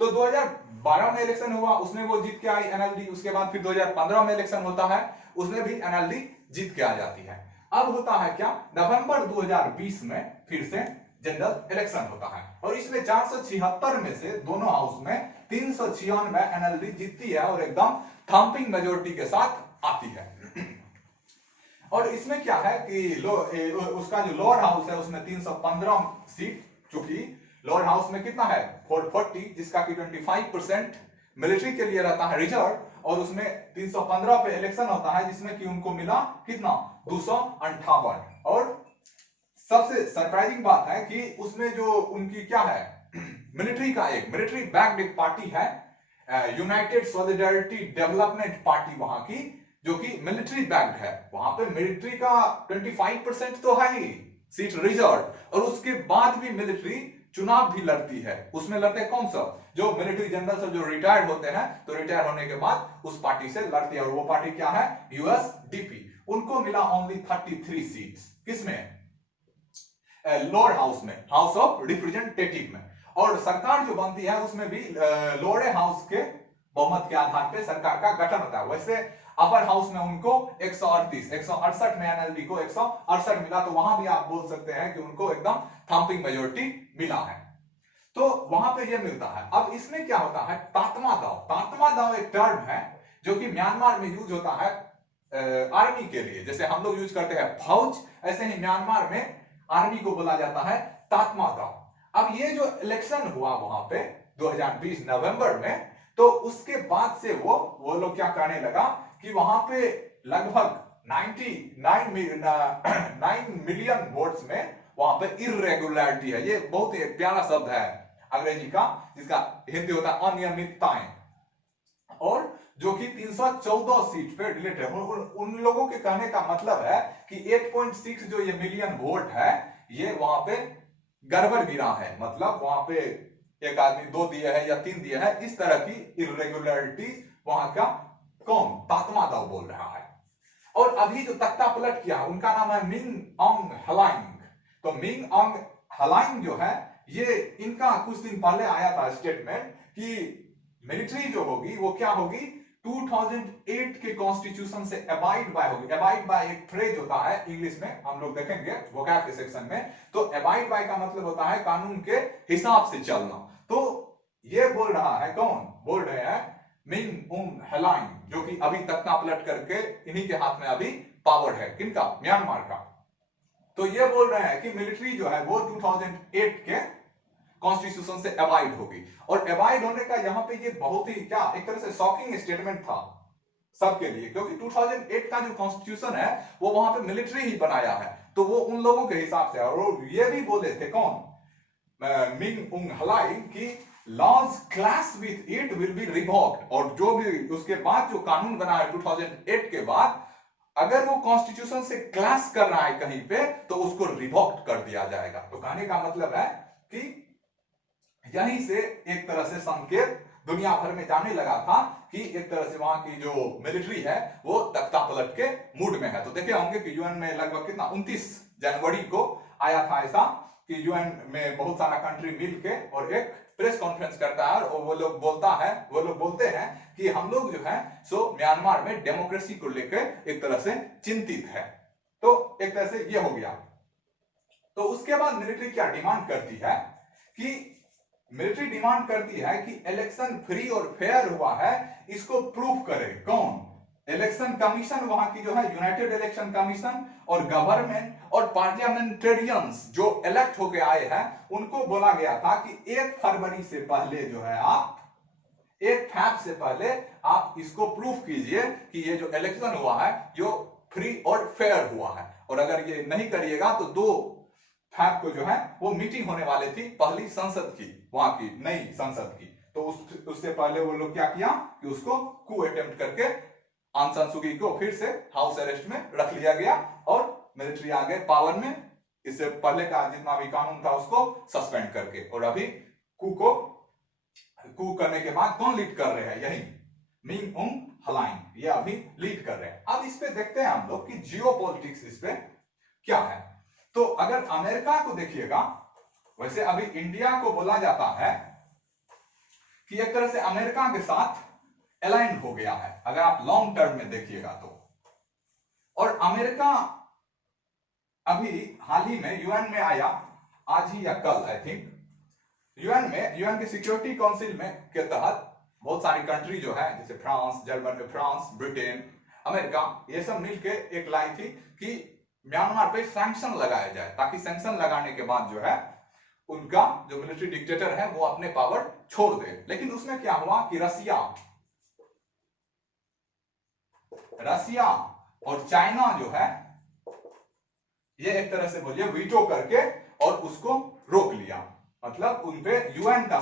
तो 2012 में इलेक्शन हुआ, उसमें वो जीत के आई एनएलडी। उसके बाद फिर 2015 में इलेक्शन होता है, उसमें भी एनएलडी जीत के आ जाती है। अब होता है क्या, नवंबर 2020 में फिर से जनरल इलेक्शन होता है, और इसमें 476 में से दोनों हाउस में 396 एनएलडी जीतती है और एकदम थम्पिंग मेजोरिटी के साथ आती है। और इसमें क्या है कि उसका जो लोअर हाउस है उसमें 315 सीट, चूंकि लोअर हाउस में कितना है 440, जिसका कि 25% मिलिट्री के लिए रहता है रिजर्व, और उसमें 315 पे इलेक्शन होता है, जिसमें कि उनको मिला कितना 258। और सबसे सरप्राइजिंग बात है कि उसमें जो उनकी क्या है मिलिट्री का एक मिलिट्री बैक्ड एक पार्टी है, यूनाइटेड सॉलिडारिटी डेवलपमेंट पार्टी वहां की, जो कि मिलिट्री बैक्ड है। वहां पे मिलिट्री का 25% तो है ही सीट रिजर्व, और उसके बाद भी मिलिट्री चुनाव भी लड़ती है। उसमें लड़ते हैं कौन सा, जो मिलिट्री जनरल सब जो रिटायर्ड होते हैं, तो रिटायर होने के बाद उस पार्टी से लड़ती है, और वो पार्टी क्या है यूएसडीपी। उनको मिला ओनली 33 सीट्स, किसमें लोअर हाउस में, हाउस ऑफ रिप्रेजेंटेटिव में। और सरकार जो बनती है उसमें भी लोअर हाउस के बहुमत के आधार पे सरकार का गठन होता है। वैसे अपर हाउस में उनको 168 में एनएलडी को 168 मिला, तो वहां भी आप बोल सकते हैं कि उनको एकदम थम्पिंग मेजोरिटी मिला है। तो वहां पे ये मिलता है। अब इसमें क्या होता है, तातमा दाव। तातमा दाव एक टर्म है जो कि म्यांमार में यूज होता है आर्मी के लिए, जैसे हम लोग यूज करते हैं फौज, ऐसे ही म्यांमार में आर्मी को बोला जाता है तातमा दाव। अब ये जो इलेक्शन हुआ वहां पे 2020 नवंबर में, तो उसके बाद से वो लोग क्या करने लगा कि वहां पे लगभग 9 मिलियन वोट्स में वहां पे इर्रेगुलरिटी है। ये बहुत ही प्यारा शब्द है अंग्रेजी का, जिसका हिंदी होता है अनियमितताएं, और जो कि 314 सीट पे रिलेटेड है। उन लोगों के कहने का मतलब है कि 8.6 जो ये मिलियन वोट है, ये वहां पे गड़बड़ गिरा है, मतलब वहां पे एक आदमी 2 दिया है या 3 दिया है, इस तरह की इरेगुलरिटी वहां का कौन तातमा दाव बोल रहा है। और अभी जो तख्ता पलट किया उनका नाम है मिंग ऑंग हलाइंग। तो मिंग ऑंग हलाइंग जो है, ये इनका कुछ दिन पहले आया था स्टेटमेंट कि मिलिट्री जो होगी वो क्या होगी, 2008 के कॉन्स्टिट्यूशन से अबाइड बाय होगी। अबाइड बाय एक फ्रेज होता है इंग्लिश में, हम लोग देखेंगे वोकैब के सेक्शन में। तो अबाइड बाय का मतलब होता है कानून के हिसाब से चलना। तो ये बोल रहा है, कौन बोल रहे हैं? मिंग उंग हलाइन, जो कि अभी तख्ता पलट करके इन्हीं के हाथ में अभी पावर है। किनका? म्यांमार का। तो ये बोल रहे हैं कि मिलिट्री जो है वो 2008 के कॉन्स्टिट्यूशन से अवॉइड होगी। और अवॉइड होने का यहाँ पे ये बहुत ही क्या एक तरह से शॉकिंग स्टेटमेंट था सबके लिए, क्योंकि 2008 का जो कॉन्स्टिट्यूशन है वो वहां पे मिलिट्री ही बनाया है, तो वो उन लोगों के हिसाब से। और ये भी बोले थे कौन? मिंग उंग हलाई की laws clash with it will be revoked. और जो भी उसके बाद जो कानून बना है 2008 के बाद, अगर वो कॉन्स्टिट्यूशन से क्लैश कर रहा है कहीं पे तो उसको रिवोक्ड कर दिया जाएगा। तो कहने का मतलब है कि यहीं से एक तरह से संकेत दुनिया भर में जाने लगा था कि एक तरह से वहां की जो मिलिट्री है वो तख्ता पलट के मूड में है। तो देखे होंगे कि यूएन में लगभग कितना 29 जनवरी को आया था ऐसा कि यूएन में बहुत सारा कंट्री मिलके और एक प्रेस कॉन्फ्रेंस करता है और वो लोग बोलते हैं कि हम लोग जो है सो म्यांमार में डेमोक्रेसी को लेकर एक तरह से चिंतित है। तो एक तरह से ये हो गया। तो उसके बाद मिलिट्री क्या डिमांड करती है कि मिलिट्री डिमांड करती है कि इलेक्शन फ्री और फेयर हुआ है, इसको प्रूव करे। कौन? इलेक्शन कमीशन, वहां की जो है यूनाइटेड इलेक्शन कमीशन, और गवर्नमेंट और पार्लियामेंटेरियंस जो इलेक्ट होके आए हैं उनको बोला गया था कि 1 फरवरी से पहले जो है आप 1 फैब से पहले आप इसको प्रूव कीजिए कि ये जो इलेक्शन हुआ है जो फ्री और फेयर हुआ है। और अगर ये नहीं करिएगा तो 2 फैब को जो है वो मीटिंग होने वाली थी पहली संसद की, वहां की नई संसद की। तो उससे पहले वो लोग क्या किया कि उसको कू अटेम्प्ट करके आंग सान सू की को फिर से हाउस अरेस्ट में रख लिया गया और मिलिट्री आ गए पावर में। इससे पहले का जितना भी कानून था उसको सस्पेंड करके। और अभी कू करने के बाद कौन लीड कर रहे हैं? यही मिंग उंग हलाइन, ये अभी लीड कर रहे हैं। अब इस पे देखते हैं हम लोग कि जियोपॉलिटिक्स इस पे क्या है। तो अगर अमेरिका को देखिएगा, वैसे अभी इंडिया को बोला जाता है कि एक तरह से अमेरिका के साथ अलाइन हो गया है अगर आप लॉन्ग टर्म में देखिएगा तो। और अमेरिका अभी हाल ही में यूएन में आया, आज ही या कल आई थिंक, यूएन के सिक्योरिटी काउंसिल में के तहत बहुत सारी कंट्री जो है जैसे फ्रांस, ब्रिटेन, अमेरिका, ये सब मिलके एक लाई थी कि म्यांमार पे सैंक्शन लगाया जाए, ताकि सैंक्शन लगाने के बाद जो है उनका जो मिलिट्री डिक्टेटर है वो अपने पावर छोड़ दे। लेकिन उसमें क्या हुआ कि रसिया और चाइना जो है ये एक तरह से बोलिए वीटो करके और उसको रोक लिया। मतलब उनपे यूएन का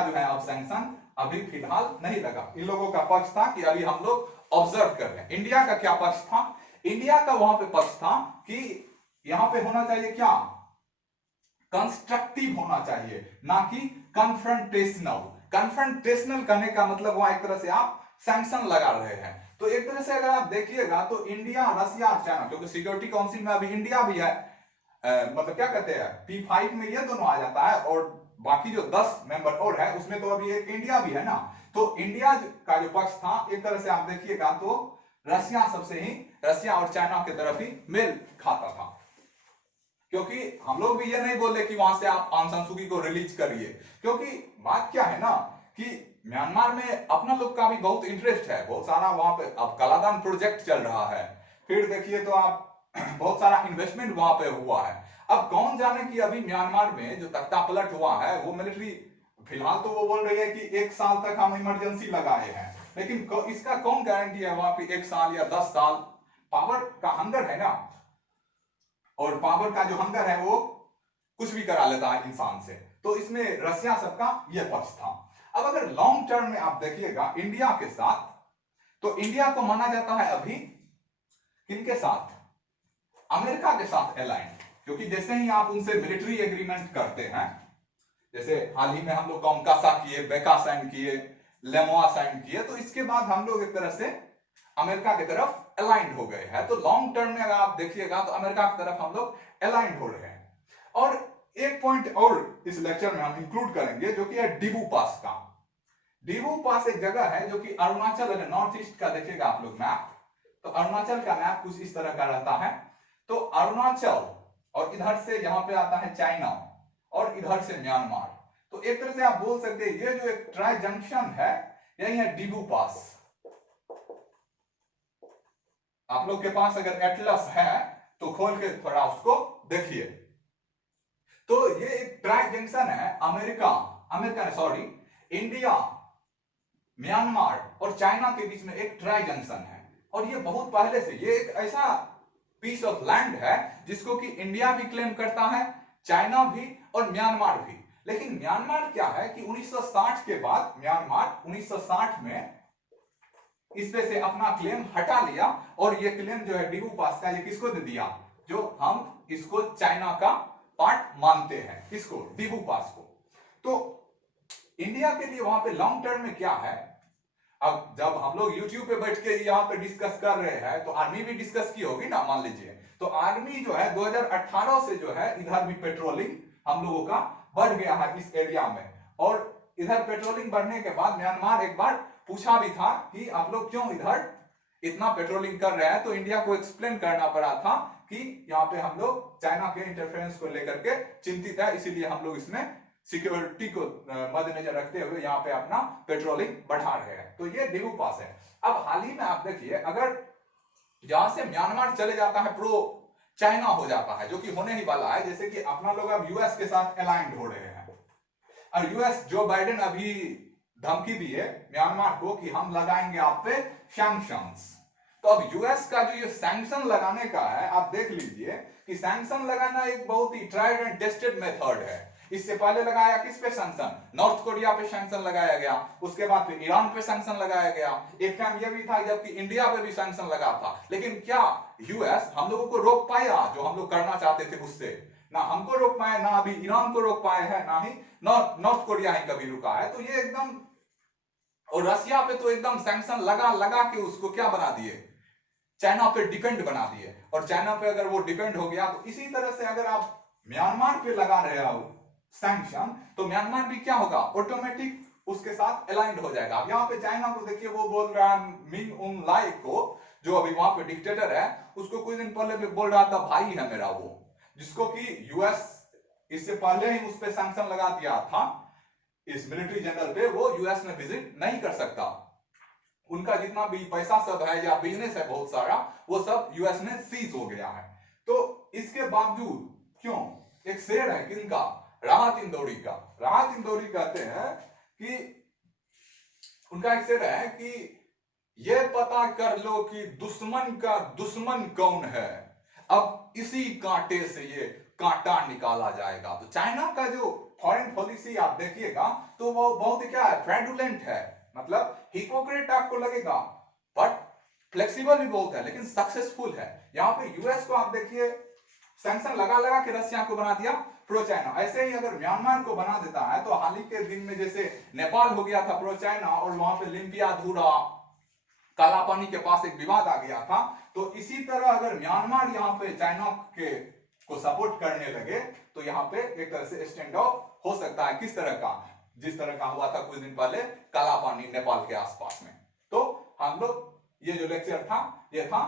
जो है अब सैंक्शन अभी फिलहाल नहीं लगा। इन लोगों का पक्ष था कि अभी हम लोग ऑब्जर्व कर रहे हैं। इंडिया का क्या पक्ष था? इंडिया का वहां पे पक्ष था कि यहां पे होना चाहिए क्या? कंस्ट्रक्टिव होना चाहिए, ना कि कन्फ्रंटेशनल। कन्फ्रंटेशनल करने का मतलब वहां एक तरह से आप सैंक्शन लगा रहे हैं। तो एक तरह से अगर आप देखिएगा तो इंडिया, रसिया और चाइना, क्योंकि सिक्योरिटी काउंसिल में अभी इंडिया भी है, मतलब क्या कहते हैं P5 में ये दोनों आ जाता है, और बाकी जो 10 मेंबर और है उसमें तो अभी एक इंडिया भी है ना। तो इंडिया का जो पक्ष था एक तरह से आप देखिएगा तो रसिया और चाइना की तरफ ही मेल खाता था। क्योंकि हम लोग भी ये नहीं बोले कि वहां से आप आंग सान सू की को रिलीज करिए, क्योंकि बात क्या है ना कि म्यांमार में अपना लोग का भी बहुत इंटरेस्ट है, बहुत सारा वहां पे अब कालादान प्रोजेक्ट चल रहा है। फिर देखिए तो आप बहुत सारा इन्वेस्टमेंट वहां पे हुआ है। अब कौन जाने कि अभी म्यांमार में जो तख्ता पलट हुआ है वो मिलिट्री, फिलहाल तो वो बोल रही है कि 1 साल तक हम इमरजेंसी लगाए हैं, लेकिन इसका कौन गारंटी है वहां पे 1 साल या 10 साल? पावर का हंगर है ना, और पावर का जो हंगर है वो कुछ भी करा लेता है इंसान से। तो इसमें रसिया सबका यह पक्ष था। अब अगर लॉन्ग टर्म में आप देखिएगा इंडिया के साथ, तो इंडिया को माना जाता है अभी किनके साथ? अमेरिका के साथ अलाइन। क्योंकि जैसे ही आप उनसे मिलिट्री एग्रीमेंट करते हैं, जैसे हाल ही में हम लोग कॉमकासा किए, बेका साइन किए, लेमोआ साइन किए, तो इसके बाद हम लोग एक तरह से अमेरिका की तरफ अलाइंड हो गए हैं। तो लॉन्ग टर्म में अगर आप देखिएगा तो अमेरिका की तरफ हम लोग अलाइंड हो रहे हैं। और एक पॉइंट और इस लेक्चर में हम इंक्लूड करेंगे जो कि है डिबू पास का। डिबू पास एक जगह है जो कि अरुणाचल, अगर नॉर्थ ईस्ट का देखिएगा आप लोग मैप, तो अरुणाचल का मैप कुछ इस तरह का रहता है। तो अरुणाचल और इधर से यहाँ पे आता है चाइना और इधर से म्यांमार। तो एक तरह से आप बोल सकते हैं ये जो एक ट्राई जंक्शन है यही है डिबू पास। आप लोग के पास अगर एटलस है तो खोल के थोड़ा उसको देखिए। तो ये एक ट्राई जंक्शन है इंडिया, म्यांमार और चाइना के बीच में एक ट्राई जंक्शन है। और ये बहुत पहले से ये एक ऐसा पीस ऑफ लैंड है जिसको कि इंडिया भी क्लेम करता है, चाइना भी और म्यांमार भी। लेकिन म्यांमार क्या है कि 1960 के बाद म्यांमार 1960 में इस पे से अपना क्लेम हटा लिया और ये क्लेम जो है डिबू पास का ये किसको दे दिया, जो हम इसको चाइना का पार्ट मानते हैं, किसको, डिबू पास को। तो इंडिया के लिए वहां पे लॉन्ग टर्म में क्या है, अब जब हम लोग YouTube पे बैठ के यहाँ पे डिस्कस कर रहे हैं तो आर्मी भी डिस्कस की होगी ना, मान लीजिए। तो आर्मी जो है 2018 से जो है इधर भी पेट्रोलिंग हम लोगों का बढ़ गया है इस एरिया में। और इधर पेट्रोलिंग बढ़ने के बाद म्यांमार एक बार पूछा भी था कि आप लोग क्यों इधर इतना पेट्रोलिंग कर रहे हैं, तो इंडिया को एक्सप्लेन करना पड़ा था कि यहाँ पे हम लोग चाइना के इंटरफेरेंस को लेकर के चिंतित है, इसीलिए हम लोग इसमें सिक्योरिटी को मद्देनजर रखते हुए यहाँ पे अपना पेट्रोलिंग बढ़ा रहे हैं। तो ये डिबू पास है। अब हाल ही में आप देखिए, अगर यहां से म्यांमार चले जाता है प्रो चाइना हो जाता है, जो कि होने ही वाला है, जैसे कि अपना लोग अब यूएस के साथ अलाइंड हो रहे हैं और यूएस जो बाइडेन अभी धमकी दी है म्यांमार को कि हम लगाएंगे आप पे सैंक्शंस। तो अब यूएस का जो ये सैंक्शन लगाने का है, आप देख लीजिए कि सैंक्शन लगाना एक बहुत he tried and tested method है। इससे पहले लगाया किस पे सैंक्शन, नॉर्थ कोरिया पे सैंक्शन लगाया गया, उसके बाद फिर ईरान पे सैंक्शन लगाया गया, एक टाइम ये भी था जबकि इंडिया पे भी सैंक्शन लगा था। लेकिन क्या यूएस हम लोगों को रोक पाया जो हम लोग करना चाहते थे उससे? ना हमको रोक पाए, ना अभी ईरान को रोक पाए हैं, ना ही नॉर्थ कोरिया ही कभी रुका है। तो ये एकदम, और रशिया पे तो एकदम सैंक्शन लगा लगा के उसको क्या बना दिए, चाइना पे डिपेंड बना दिए। और चाइना पे अगर वो डिपेंड हो गया तो इसी तरह से अगर आप म्यांमार पे लगा रहे हो सैंक्शन, तो म्यांमार भी क्या होगा, ऑटोमेटिक उसके साथ अलाइंड हो जाएगा। अब यहाँ पे चाइना को देखिए, वो बोल रहा है मिंग उन लाई को, जो अभी वहां पे डिक्टेटर है, उसको कुछ दिन पहले भी बोल रहा था भाई है मेरा वो, जिसको कि यूएस इससे पहले ही उस पे सैंक्शन लगा दिया था, इस मिलिट्री जनरल पे, वो यूएस में विजिट नहीं कर सकता। उनका जितना भी पैसा सब है या बिजनेस है बहुत सारा, वो सब यूएस में सीज हो गया है। तो इसके बावजूद क्यों, एक शेर है किनका, राहत इंदौरी का। राहत इंदौरी कहते हैं कि उनका एक शेर है कि ये पता कर लो कि दुश्मन का दुश्मन कौन है, अब इसी कांटे से ये कांटा निकाला जाएगा। तो चाइना का जो फॉरेन पॉलिसी आप देखिएगा तो वो बहुत क्या है, फ्रैडुलेंट है, मतलब हिपोक्रेट आपको लगेगा, बट फ्लेक्सिबल भी बहुत है, लेकिन सक्सेसफुल है। यहाँ पे यूएस को आप देखिए सैंक्शन लगा लगा के रशिया को बना दिया प्रो चाइना। ऐसे ही अगर म्यांमार को बना देता है तो हाल ही के दिन में जैसे नेपाल हो गया था प्रो चाइना, और वहां पे लिम्पिया धूरा काला पानी के पास एक विवाद आ गया था, तो इसी तरह अगर म्यांमार यहाँ पे चाइना के को सपोर्ट करने लगे तो यहाँ पे एक तरह से स्टैंड ऑफ हो सकता है। किस तरह का, जिस तरह का हुआ था कुछ दिन पहले काला पानी नेपाल के आसपास में। तो हम लोग ये जो लेक्चर था ये था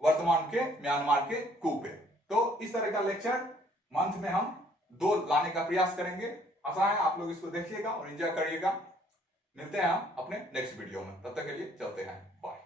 वर्तमान के म्यांमार के कू पे। तो इस तरह का लेक्चर मंथ में हम 2 लाने का प्रयास करेंगे। आशा है आप लोग इसको देखिएगा और एंजॉय करिएगा। मिलते हैं हम अपने नेक्स्ट वीडियो में, तब तक के लिए चलते हैं, बाय।